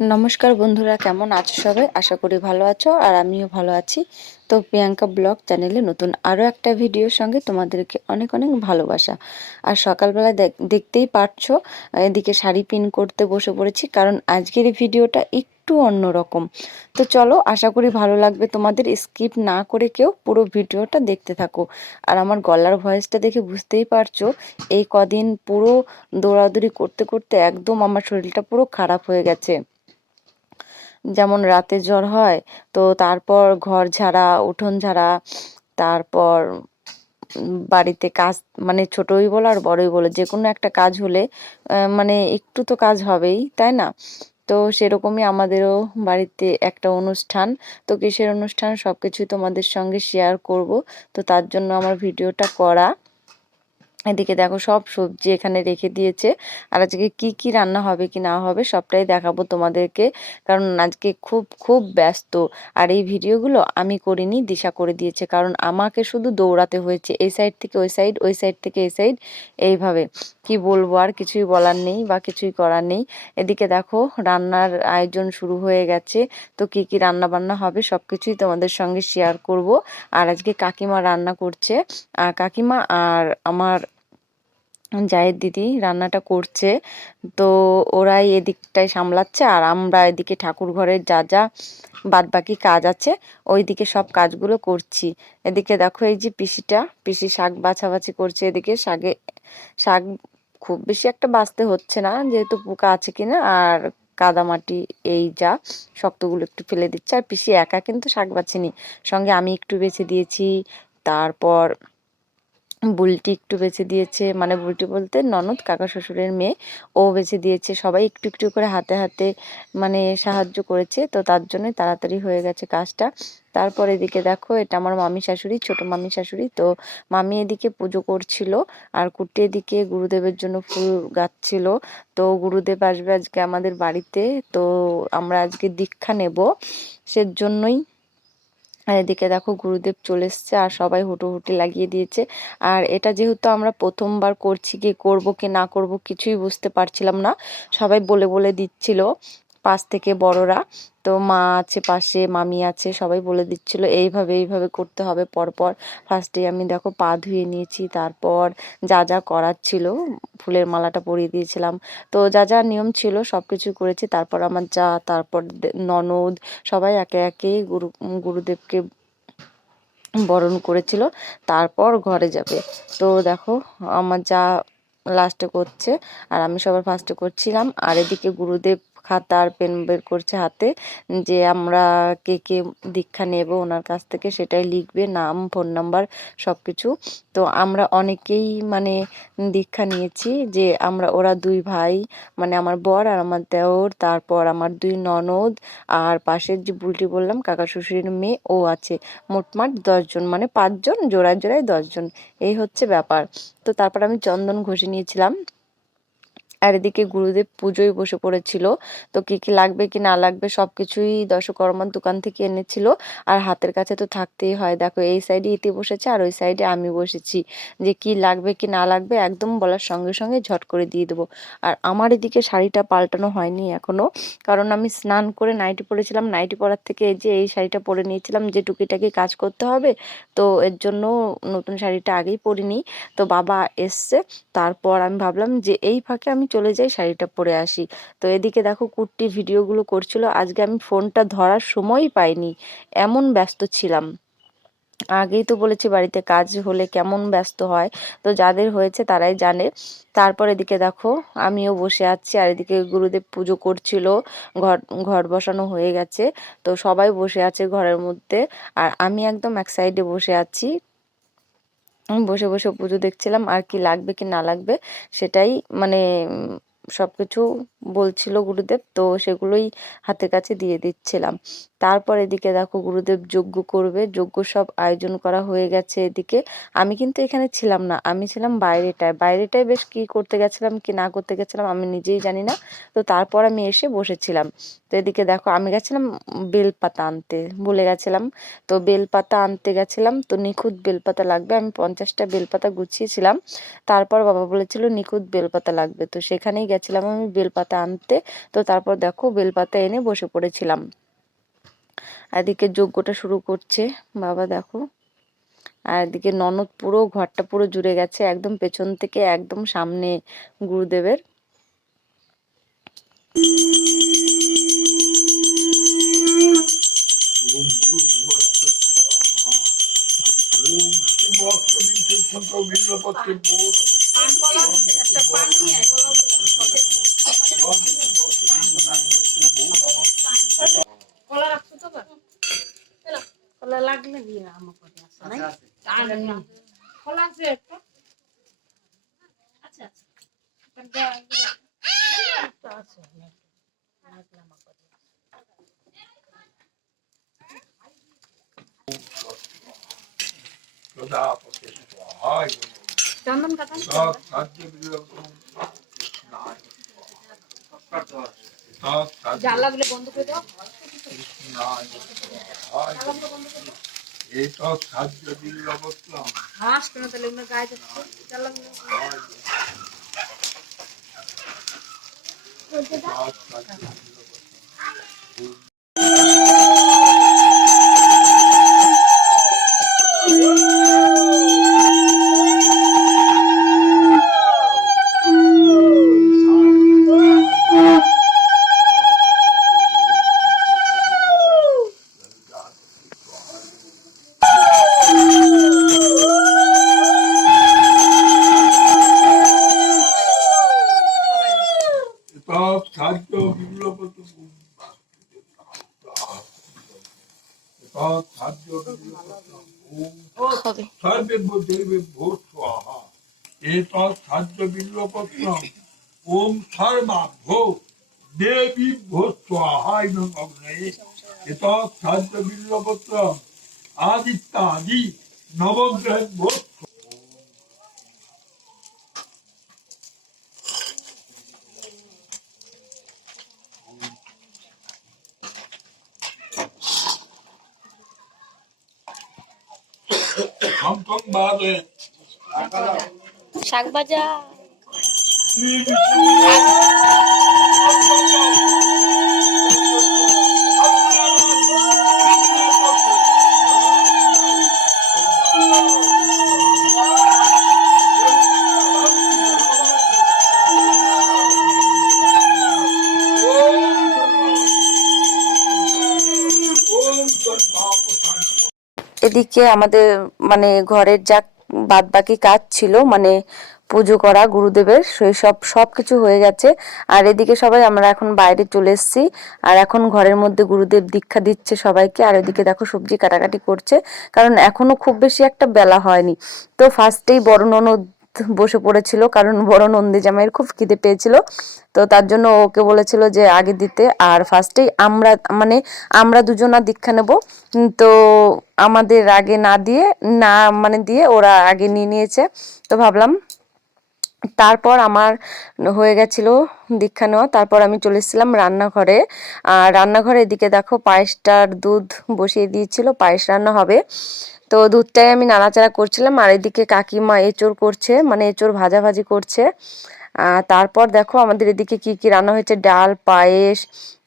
নমস্কার বন্ধুরা, কেমন আছো সবাই? আশা করি ভালো আছো আর আমিও ভালো আছি। তো প্রিয়াঙ্কা ব্লগ চ্যানেলে নতুন আরও একটা ভিডিওর সঙ্গে তোমাদেরকে অনেক অনেক ভালোবাসা। আর সকালবেলা দেখতেই পারছো, এদিকে শাড়ি পিন করতে বসে পড়েছি, কারণ আজকের এই ভিডিওটা একটু অন্যরকম। তো চলো, আশা করি ভালো লাগবে তোমাদের। স্কিপ না করে কেউ পুরো ভিডিওটা দেখতে থাকো। আর আমার গলার ভয়েসটা দেখে বুঝতেই পারছো, এই কদিন পুরো দৌড়াদৌড়ি করতে করতে একদম আমার শরীরটা পুরো খারাপ হয়ে গেছে। যেমন রাতে জ্বর হয়, তো তারপর ঘর ঝাড়া, উঠোন ঝাড়া, তারপর বাড়িতে কাজ, মানে ছোটই বলো আর বড়ই বলো, যে কোনো একটা কাজ হলে মানে একটু তো কাজ হবেই, তাই না? তো সেরকমই আমাদেরও বাড়িতে একটা অনুষ্ঠান। তো কিসের অনুষ্ঠান সবকিছুই তোমাদের সঙ্গে শেয়ার করব। তো তার জন্য আমার ভিডিওটা করা। এদিকে দেখো, সব সবজি এখানে রেখে দিয়েছে। আর আজকে কি কি রান্না হবে কি না হবে সবটাই দেখাবো তোমাদেরকে, কারণ আজকে খুব খুব ব্যস্ত। আর এই ভিডিওগুলো আমি করিনি, দিশা করে দিয়েছে, কারণ আমাকে শুধু দৌড়াতে হয়েছে এই সাইড থেকে ওই সাইড, ওই সাইড থেকে এই সাইড, এইভাবে। কি বলবো, আর কিছুই বলার নেই বা কিছুই করার নেই। এদিকে দেখো, রান্নার আয়োজন শুরু হয়ে গেছে। তো কি কি রান্না বান্না হবে সবকিছুই তোমাদের সঙ্গে শেয়ার করব। আর আজকে কাকিমা রান্না করছে, আর কাকিমা আর আমার জায়ের দিদি রান্নাটা করছে। তো ওরাই এদিকটাই সামলাচ্ছে, আর আমরা এদিকে ঠাকুর ঘরের যা যা বাদবাকি কাজ আছে ওইদিকে সব কাজগুলো করছি। এদিকে দেখো, এই যে পিসি শাক বাছাবাছি করছে। এদিকে শাক খুব বেশি একটা বাছতে হচ্ছে না, যেহেতু পোকা আছে কিনা আর কাদামাটি, এই যা শক্তগুলো একটু ফেলে দিচ্ছে। আর পিসি একা কিন্তু শাক বাছেনি, সঙ্গে আমি একটু বেছে দিয়েছি। তারপর বুলটি একটু বেছে দিয়েছে, মানে বুলটি বলতে ননদ, কাকা শ্বশুরের মেয়ে, ও বেছে দিয়েছে। সবাই একটু একটু করে হাতে হাতে মানে সাহায্য করেছে, তো তার জন্য তাড়াতাড়ি হয়ে গেছে কাজটা। তারপর এদিকে দেখো, এটা আমার মামি শাশুড়ি, ছোট মামি শাশুড়ি। তো মামি এদিকে পুজো করছিল, আর কুট্টি এদিকে গুরুদেবের জন্য ফুল গাচ্ছিল। তো গুরুদেব আসবে আজকে আমাদের বাড়িতে, তো আমরা আজকে দীক্ষা নেব, সেজন্যই। আর এদিকে দেখো, গুরুদেব চলে এসছে আর সবাই হুটোহুটি লাগিয়ে দিয়েছে। আর এটা যেহেতু আমরা প্রথমবার করছি, কি করব কি না করব কিছুই বুঝতে পারছিলাম না। সবাই বলে বলে দিচ্ছিল পাশ থেকে বড়রা। তো মা আছে পাশে, মামি আছে, সবাই বলে দিচ্ছিল এইভাবে এইভাবে করতে হবে পরপর। ফার্স্টে আমি দেখো পা ধুয়ে নিয়েছি, তারপর যা যা করার ছিল, ফুলের মালাটা পরিয়ে দিয়েছিলাম। তো যা যা নিয়ম ছিল সব কিছু করেছি। তারপর আমার যা, তারপর ননদ, সবাই একে একে গুরুদেবকে বরণ করেছিল, তারপর ঘরে যাবে। তো দেখো, আমার যা লাস্টে করছে, আর আমি সবার ফার্স্টে করছিলাম। আর এদিকে গুরুদেব খাতা আর পেন বের করছে হাতে, যে আমরা কে কে দীক্ষা নেব ওনার কাছ থেকে সেটাই লিখবে, নাম, ফোন নাম্বার, সব কিছু। তো আমরা অনেকেই মানে দীক্ষা নিয়েছি, যে ওরা দুই ভাই, মানে আমার বর আর আমার দেওর, তারপর আমার দুই ননদ, আর পাশের যে বুলটি বললাম কাকা শ্বশুরের মেয়ে, ও আছে। মোটমাট 10 জন, মানে 5 জন, জোড়ায় জোড়ায় 10 জন, এই হচ্ছে ব্যাপার। তো তারপর আমি চন্দন ঘষে নিয়েছিলাম। আর এদিকে গুরুদেব পুজোয় বসে পড়েছিল। তো কি কি লাগবে কি না লাগবে সবকিছুই দশকর্মার দোকান থেকে এনেছিল। আর হাতের কাছে তো থাকতেই হয়। দেখো, এই সাইডে ইতি বসেছে আর ওই সাইডে আমি বসেছি, যে কি লাগবে কি না লাগবে একদম বলার সঙ্গে সঙ্গে ঝট করে দিয়ে দেবো। আর আমার এদিকে শাড়িটা পাল্টানো হয়নি এখনো, কারণ আমি স্নান করে নাইটি পরেছিলাম। নাইটি পরার থেকে এই যে এই শাড়িটা পরে নিয়েছিলাম, যে টুকিটাকি কাজ করতে হবে, তো এর জন্য নতুন শাড়িটা আগেই পরিনি। তো বাবা এসছে, তারপর আমি ভাবলাম যে এই ফাঁকে আমি চলে যাই শাড়িটা পরে আসি। তো এদিকে দেখো, কুর্তি ভিডিওগুলো করছিল। আজকে আমি ফোনটা ধরার সময়ই পাইনি, এমন ব্যস্ত ছিলাম। আগেই তো বলেছি বাড়িতে কাজ হলে কেমন ব্যস্ত হয়, তো যাদের হয়েছে তারাই জানে। তারপর এদিকে দেখো, আমিও বসে আছি, আর এদিকে গুরুদেব পুজো করছিল। ঘর ঘর বসানো হয়ে গেছে, তো সবাই বসে আছে ঘরের মধ্যে, আর আমি একদম এক সাইডে বসে আছি। আমি বসে বসে পুজো দেখছিলাম, আর কি লাগবে কি না লাগবে সেটাই, মানে সবকিছু বলছিল গুরুদেব, তো সেগুলোই হাতের কাছে দিয়ে দিচ্ছিলাম। তারপর এদিকে দেখো, গুরুদেব যজ্ঞ করবে, যজ্ঞ সব আয়োজন করা হয়ে গেছে এদিকে। আমি কিন্তু এখানে ছিলাম না, আমি ছিলাম বাইরেটায়। বাইরেটায় বেশ কি করতে গেছিলাম কি না করতে গেছিলাম আমি নিজেই জানি না। তো তারপর আমি এসে বসেছিলাম। তো এদিকে দেখো, আমি গেছিলাম বেলপাতা আনতে, ভুলে গেছিলাম। তো বেলপাতা আনতে গেছিলাম, তো নিখুঁত বেলপাতা লাগবে, আমি 50টা বেলপাতা গুছিয়েছিলাম। তারপর বাবা বলেছিল নিখুঁত বেলপাতা লাগবে, তো সেখানেই গেছি। গেছিলাম আমি বেলপাতা আনতে। তো তারপর দেখো বেলপাতা এনে বসে পড়েছিলাম। এদিকে যজ্ঞটা শুরু করছে বাবা দেখো। আর এদিকে ননদ পুরো ঘরটা পুরো জুড়ে গেছে, একদম পেছন থেকে একদম সামনে গুরুদেবের। লাগলে দিয়ে আমাকে খোলা আছে একটা। আচ্ছা আচ্ছা চন্দন কাটা জানলাগুলো বন্ধ করে দাও। হাঁস কেন তাহলে ওগুলো গায়ে যাচ্ছে জানলাগুলো। ओम सर्वाभ्यो देवी भो स्वाहाय नमः। एतत् बिल्वपत्रम् आदित्यादि नवग्रह भो। हम कम बात है শাক ভাজা। এদিকে আমাদের মানে ঘরের যা বাদ বাকি কাজ ছিল মানে পুজো করা গুরুদেবের সেই সব কিছু হয়ে গেছে। আর এদিকে সবাই আমরা এখন বাইরে চলে এসেছি আর এখন ঘরের মধ্যে গুরুদেব দীক্ষা দিচ্ছে সবাইকে। আর এদিকে দেখো সবজি কাটাকাটি করছে কারণ এখনো খুব বেশি একটা বেলা হয়নি। তো ফার্স্টেই বড় ননদ বসে পড়েছিল কারণ বড় নন্দী জামাইয়ের খুব খিদে পেয়েছিল। তো তার জন্য ওকে বলেছিল যে আগে দিতে। আর ফার্স্টেই আমরা দুজনা দীক্ষা নেব। তো আমাদের আগে না দিয়ে দিয়ে ওরা আগে নিয়ে নিয়েছে। তো ভাবলাম তারপর আমার হয়ে গেছিল দীক্ষা নেওয়া। তারপর আমি চলে এসেছিলাম রান্নাঘরে। আর রান্নাঘরে এদিকে দেখো পায়েসটার দুধ বসিয়ে দিয়েছিল, পায়েস রান্না হবে। তো দুধটাই আমি নাড়াচাড়া করছিলাম আর এদিকে কাকিমা এঁচোড় করছে মানে এঁচোড় ভাজাভাজি করছে। তারপর দেখো আমাদের এদিকে কি কি রান্না হয়েছে, ডাল পায়েস,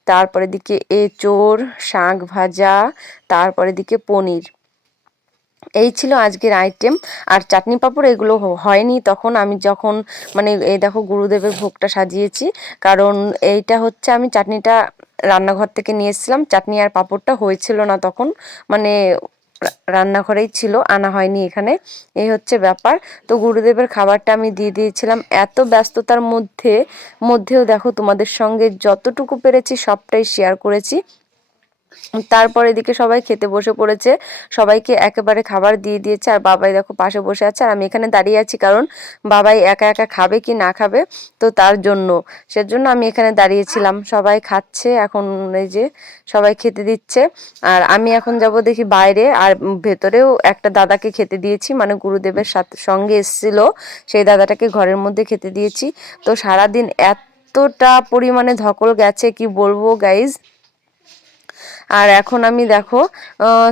তারপর এদিকে এঁচোড়, শাক ভাজা, তারপর এদিকে পনির। এই ছিল আজকের আইটেম। আর চাটনি পাঁপড় এগুলো হয়নি তখন আমি যখন মানে এই দেখো গুরুদেবের ভোগটা সাজিয়েছি। কারণ এইটা হচ্ছে আমি চাটনিটা রান্নাঘর থেকে নিয়ে এসেছিলাম, চাটনি আর পাঁপড়টা হয়েছিল না তখন, মানে রান্নাঘরেই ছিল, আনা হয়নি এখানে। এই হচ্ছে ব্যাপার। তো গুরুদেবের খাবারটা আমি দিয়ে দিয়েছিলাম এত ব্যস্ততার মধ্যেও দেখো তোমাদের সঙ্গে যতটুকু পেরেছি সবটাই শেয়ার করেছি। তারপর এদিকে সবাই খেতে বসে পড়েছে, সবাইকে একেবারে খাবার দিয়ে দিয়েছে। আর বাবাই দেখো পাশে বসে আছে আর আমি এখানে দাঁড়িয়ে আছি কারণ বাবাই একা একা খাবে কি না খাবে, তো তার জন্য সেজন্য আমি এখানে দাঁড়িয়েছিলাম। সবাই খাচ্ছে এখন, এই যে সবাই খেতে দিচ্ছে। আর আমি এখন যাব দেখি বাইরে। আর ভেতরেও একটা দাদাকে খেতে দিয়েছি, মানে গুরুদেবের সঙ্গে এসেছিল সেই দাদাটাকে ঘরের মধ্যে খেতে দিয়েছি। তো সারাদিন এতটা পরিমাণে ধকল গেছে কি বলবো গাইজ। আর এখন আমি দেখো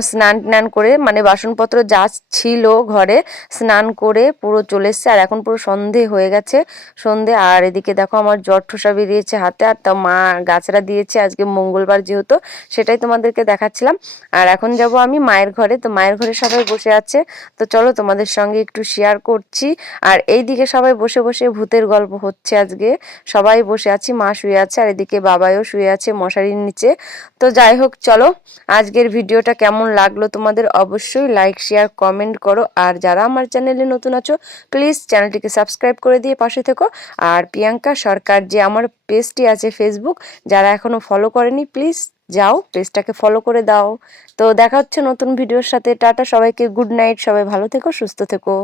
স্নান টান করে মানে বাসনপত্র যা ছিল ঘরে স্নান করে পুরো চলে এসছে। আর এখন পুরো সন্ধে হয়ে গেছে, সন্ধে। আর এদিকে দেখো আমার জ্বর ঠোসা বেরিয়েছে হাতে, আর তা মা গাছড়া দিয়েছে আজকে মঙ্গলবার যেহেতু, সেটাই তোমাদেরকে দেখাচ্ছিলাম। আর এখন যাব আমি মায়ের ঘরে, তো মায়ের ঘরে সবাই বসে আছে, তো চলো তোমাদের সঙ্গে একটু শেয়ার করছি। আর এইদিকে সবাই বসে বসে ভূতের গল্প হচ্ছে, আজকে সবাই বসে আছি, মা শুয়ে আছে আর এদিকে বাবাও শুয়ে আছে মশারির নিচে। তো যাই হোক চলো, আজকের ভিডিওটা কেমন লাগলো তোমাদের অবশ্যই লাইক শেয়ার কমেন্ট করো। আর যারা আমার চ্যানেলে নতুন আছো প্লিজ চ্যানেলটিকে সাবস্ক্রাইব করে দিয়ে পাশে থেকো। আর প্রিয়াঙ্কা সরকার যে আমার পেজটি আছে ফেসবুক, যারা এখনো ফলো করেনি প্লিজ যাও পেজটাকে ফলো করে দাও। তো দেখা হচ্ছে নতুন ভিডিওর সাথে, টাটা সবাইকে, গুড নাইট, সবাই ভালো থেকো সুস্থ থেকো।